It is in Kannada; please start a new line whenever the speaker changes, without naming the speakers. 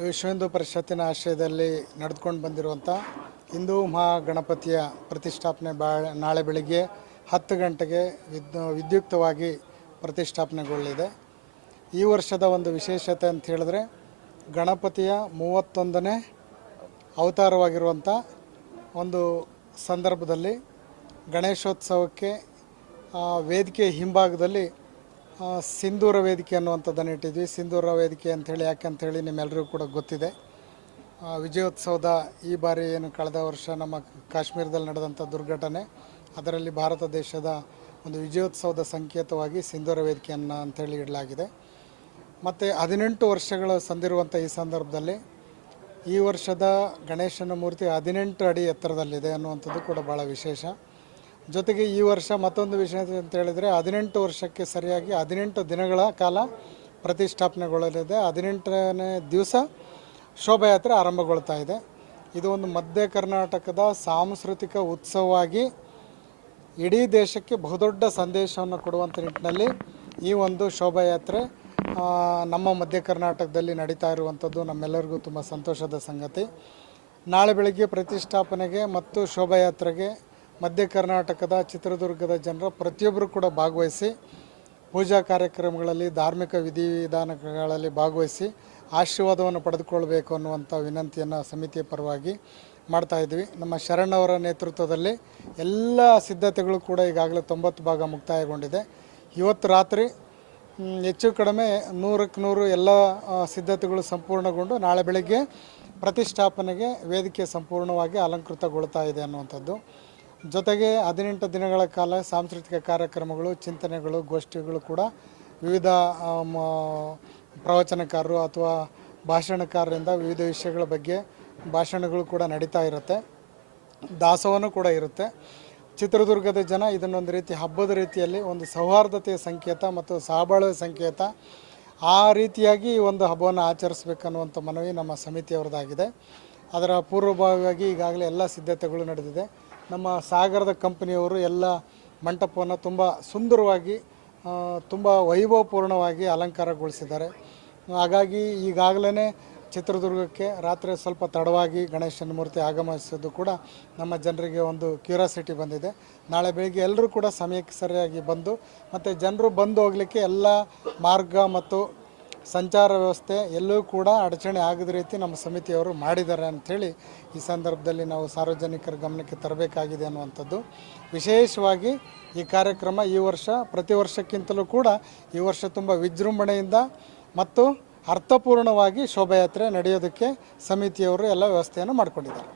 ವಿಶ್ವ ಹಿಂದೂ ಪರಿಷತ್ತಿನ ಆಶ್ರಯದಲ್ಲಿ ನಡೆದುಕೊಂಡು ಬಂದಿರುವಂಥ ಹಿಂದೂ ಮಹಾಗಣಪತಿಯ ಪ್ರತಿಷ್ಠಾಪನೆ ಬಾ, ನಾಳೆ ಬೆಳಿಗ್ಗೆ ಹತ್ತು ಗಂಟೆಗೆ ವಿದ್, ವಿದ್ಯುಕ್ತವಾಗಿ ಪ್ರತಿಷ್ಠಾಪನೆಗೊಳ್ಳಿದೆ ಈ ವರ್ಷದ ಒಂದು ವಿಶೇಷತೆ ಅಂತ ಹೇಳಿದ್ರೆ ಗಣಪತಿಯ ಮೂವತ್ತೊಂದನೇ ಅವತಾರವಾಗಿರುವಂಥ ಒಂದು ಸಂದರ್ಭದಲ್ಲಿ ಗಣೇಶೋತ್ಸವಕ್ಕೆ ವೇದಿಕೆ ಹಿಂಭಾಗದಲ್ಲಿ ಸಿಂಧೂರ ವೇದಿಕೆ ಅನ್ನುವಂಥದ್ದನ್ನು ಇಟ್ಟಿದ್ವಿ. ಸಿಂಧೂರ ವೇದಿಕೆ ಅಂಥೇಳಿ ಯಾಕೆ ಅಂಥೇಳಿ ನಿಮ್ಮೆಲ್ಲರಿಗೂ ಕೂಡ ಗೊತ್ತಿದೆ. ವಿಜಯೋತ್ಸವದ ಈ ಬಾರಿ ಏನು ಕಳೆದ ವರ್ಷ ನಮ್ಮ ಕಾಶ್ಮೀರದಲ್ಲಿ ನಡೆದಂಥ ದುರ್ಘಟನೆ, ಅದರಲ್ಲಿ ಭಾರತ ದೇಶದ ಒಂದು ವಿಜಯೋತ್ಸವದ ಸಂಕೇತವಾಗಿ ಸಿಂಧೂರ ವೇದಿಕೆಯನ್ನು ಅಂಥೇಳಿ ಇಡಲಾಗಿದೆ. ಮತ್ತು ಹದಿನೆಂಟು ವರ್ಷಗಳ ಸಂದಿರುವಂಥ ಈ ಸಂದರ್ಭದಲ್ಲಿ ಈ ವರ್ಷದ ಗಣೇಶನ ಮೂರ್ತಿ ಹದಿನೆಂಟು ಅಡಿ ಎತ್ತರದಲ್ಲಿದೆ ಅನ್ನುವಂಥದ್ದು ಕೂಡ ಭಾಳ ವಿಶೇಷ. ಜೊತೆಗೆ ಈ ವರ್ಷ ಮತ್ತೊಂದು ವಿಷಯ ಅಂತ ಹೇಳಿದರೆ ಹದಿನೆಂಟು ವರ್ಷಕ್ಕೆ ಸರಿಯಾಗಿ ಹದಿನೆಂಟು ದಿನಗಳ ಕಾಲ ಪ್ರತಿಷ್ಠಾಪನೆಗೊಳ್ಳಲಿದೆ. ಹದಿನೆಂಟನೇ ದಿವಸ ಶೋಭಾಯಾತ್ರೆ ಆರಂಭಗೊಳ್ತಾ ಇದೆ. ಇದು ಒಂದು ಮಧ್ಯ ಕರ್ನಾಟಕದ ಸಾಂಸ್ಕೃತಿಕ ಉತ್ಸವವಾಗಿ ಇಡೀ ದೇಶಕ್ಕೆ ಬಹುದೊಡ್ಡ ಸಂದೇಶವನ್ನು ಕೊಡುವಂಥ ನಿಟ್ಟಿನಲ್ಲಿ ಈ ಒಂದು ಶೋಭಾಯಾತ್ರೆ ನಮ್ಮ ಮಧ್ಯ ಕರ್ನಾಟಕದಲ್ಲಿ ನಡೀತಾ ಇರುವಂಥದ್ದು ನಮ್ಮೆಲ್ಲರಿಗೂ ತುಂಬ ಸಂತೋಷದ ಸಂಗತಿ. ನಾಳೆ ಬೆಳಗ್ಗೆ ಪ್ರತಿಷ್ಠಾಪನೆಗೆ ಮತ್ತು ಶೋಭಾಯಾತ್ರೆಗೆ ಮಧ್ಯ ಕರ್ನಾಟಕದ ಚಿತ್ರದುರ್ಗದ ಜನರ ಪ್ರತಿಯೊಬ್ಬರು ಕೂಡ ಭಾಗವಹಿಸಿ ಪೂಜಾ ಕಾರ್ಯಕ್ರಮಗಳಲ್ಲಿ, ಧಾರ್ಮಿಕ ವಿಧಿವಿಧಾನಗಳಲ್ಲಿ ಭಾಗವಹಿಸಿ ಆಶೀರ್ವಾದವನ್ನು ಪಡೆದುಕೊಳ್ಬೇಕು ಅನ್ನುವಂಥ ವಿನಂತಿಯನ್ನು ಸಮಿತಿಯ ಪರವಾಗಿ ಮಾಡ್ತಾ ಇದ್ವಿ. ನಮ್ಮ ಶರಣವರ ನೇತೃತ್ವದಲ್ಲಿ ಎಲ್ಲ ಸಿದ್ಧತೆಗಳು ಕೂಡ ಈಗಾಗಲೇ ತೊಂಬತ್ತು ಭಾಗ ಮುಕ್ತಾಯಗೊಂಡಿದೆ. ಇವತ್ತು ರಾತ್ರಿ ಹೆಚ್ಚು ಕಡಿಮೆ ನೂರಕ್ಕೆ ನೂರು ಎಲ್ಲ ಸಿದ್ಧತೆಗಳು ಸಂಪೂರ್ಣಗೊಂಡು ನಾಳೆ ಬೆಳಗ್ಗೆ ಪ್ರತಿಷ್ಠಾಪನೆಗೆ ವೇದಿಕೆ ಸಂಪೂರ್ಣವಾಗಿ ಅಲಂಕೃತಗೊಳ್ತಾ ಇದೆ ಅನ್ನುವಂಥದ್ದು. ಜೊತೆಗೆ ಹದಿನೆಂಟು ದಿನಗಳ ಕಾಲ ಸಾಂಸ್ಕೃತಿಕ ಕಾರ್ಯಕ್ರಮಗಳು, ಚಿಂತನೆಗಳು, ಗೋಷ್ಠಿಗಳು ಕೂಡ ವಿವಿಧ ಪ್ರವಚನಕಾರರು ಅಥವಾ ಭಾಷಣಕಾರರಿಂದ ವಿವಿಧ ವಿಷಯಗಳ ಬಗ್ಗೆ ಭಾಷಣಗಳು ಕೂಡ ನಡೀತಾ ಇರುತ್ತೆ. ದಾಸೋಹನೂ ಕೂಡ ಇರುತ್ತೆ. ಚಿತ್ರದುರ್ಗದ ಜನ ಇದನ್ನೊಂದು ರೀತಿ ಹಬ್ಬದ ರೀತಿಯಲ್ಲಿ ಒಂದು ಸೌಹಾರ್ದತೆಯ ಸಂಕೇತ ಮತ್ತು ಸಹಬಾಳ್ವೆ ಸಂಕೇತ ಆ ರೀತಿಯಾಗಿ ಒಂದು ಹಬ್ಬವನ್ನು ಆಚರಿಸಬೇಕನ್ನುವಂಥ ಮನವಿ ನಮ್ಮ ಸಮಿತಿಯವರದಾಗಿದೆ. ಅದರ ಪೂರ್ವಭಾವಿಯಾಗಿ ಈಗಾಗಲೇ ಎಲ್ಲ ಸಿದ್ಧತೆಗಳು ನಡೆದಿದೆ. ನಮ್ಮ ಸಾಗರದ ಕಂಪನಿಯವರು ಎಲ್ಲ ಮಂಟಪವನ್ನು ತುಂಬ ಸುಂದರವಾಗಿ ತುಂಬ ವೈಭವಪೂರ್ಣವಾಗಿ ಅಲಂಕಾರಗೊಳಿಸಿದ್ದಾರೆ. ಹಾಗಾಗಿ ಈಗಾಗಲೇ ಚಿತ್ರದುರ್ಗಕ್ಕೆ ರಾತ್ರಿ ಸ್ವಲ್ಪ ತಡವಾಗಿ ಗಣೇಶನ ಮೂರ್ತಿ ಆಗಮಿಸೋದು ಕೂಡ ನಮ್ಮ ಜನರಿಗೆ ಒಂದು ಕ್ಯೂರಿಯಾಸಿಟಿ ಬಂದಿದೆ. ನಾಳೆ ಬೆಳಿಗ್ಗೆ ಎಲ್ಲರೂ ಕೂಡ ಸಮಯಕ್ಕೆ ಸರಿಯಾಗಿ ಬಂದು ಮತ್ತು ಜನರು ಬಂದು ಹೋಗಲಿಕ್ಕೆ ಎಲ್ಲ ಮಾರ್ಗ ಮತ್ತು ಸಂಚಾರ ವ್ಯವಸ್ಥೆ ಎಲ್ಲೂ ಕೂಡ ಅಡಚಣೆ ಆಗದ ರೀತಿ ನಮ್ಮ ಸಮಿತಿಯವರು ಮಾಡಿದ್ದಾರೆ ಅಂಥೇಳಿ ಈ ಸಂದರ್ಭದಲ್ಲಿ ನಾವು ಸಾರ್ವಜನಿಕರ ಗಮನಕ್ಕೆ ತರಬೇಕಾಗಿದೆ ಅನ್ನುವಂಥದ್ದು. ವಿಶೇಷವಾಗಿ ಈ ಕಾರ್ಯಕ್ರಮ ಈ ವರ್ಷ, ಪ್ರತಿ ವರ್ಷಕ್ಕಿಂತಲೂ ಕೂಡ ಈ ವರ್ಷ ತುಂಬ ವಿಜೃಂಭಣೆಯಿಂದ ಮತ್ತು ಅರ್ಥಪೂರ್ಣವಾಗಿ ಶೋಭಾಯಾತ್ರೆ ನಡೆಯೋದಕ್ಕೆ ಸಮಿತಿಯವರು ಎಲ್ಲ ವ್ಯವಸ್ಥೆಯನ್ನು ಮಾಡಿಕೊಂಡಿದ್ದಾರೆ.